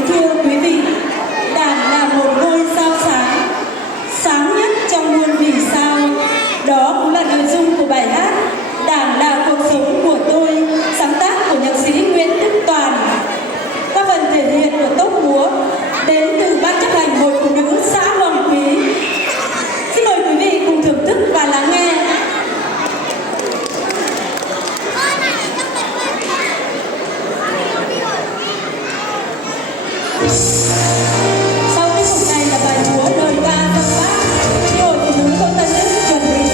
kính thưa quý vị, Đảng là một ngôi sao sáng, sáng nhất trong muôn vì sao. Đó cũng là nội dung của bài hát Đảng là cuộc sống của tôi, sáng tác của nhạc sĩ Nguyễn Đức Toàn. Các phần thể hiện của tốp múa đến từ Ban chấp hành Hội Phụ nữ xã Hoàng Quý. Xin mời quý vị cùng thưởng thức và lắng nghe. Sau tiết mục này là bài múa lời ca dân bác khi Hội Phụ nữ Thôn Tân Nhất chuẩn bị.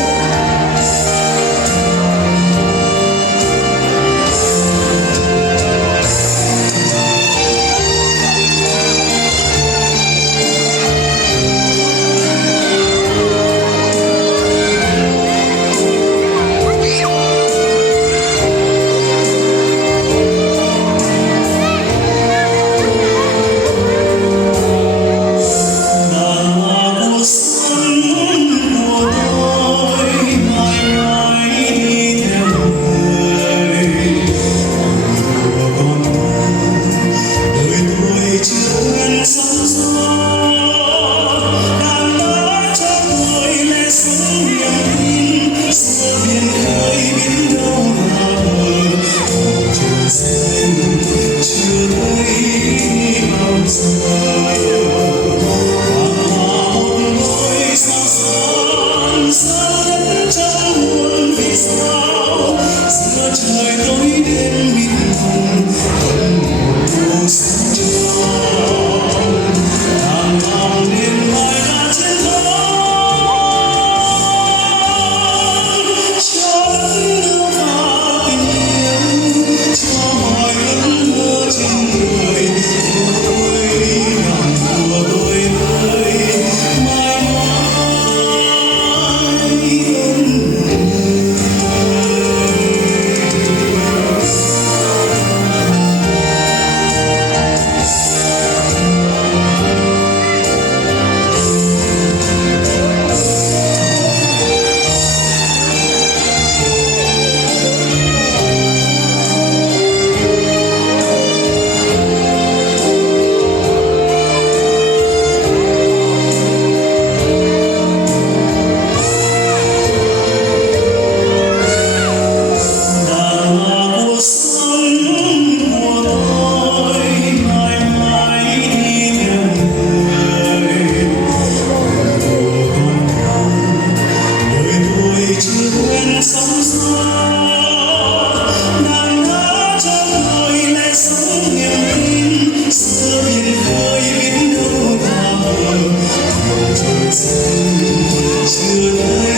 Chưa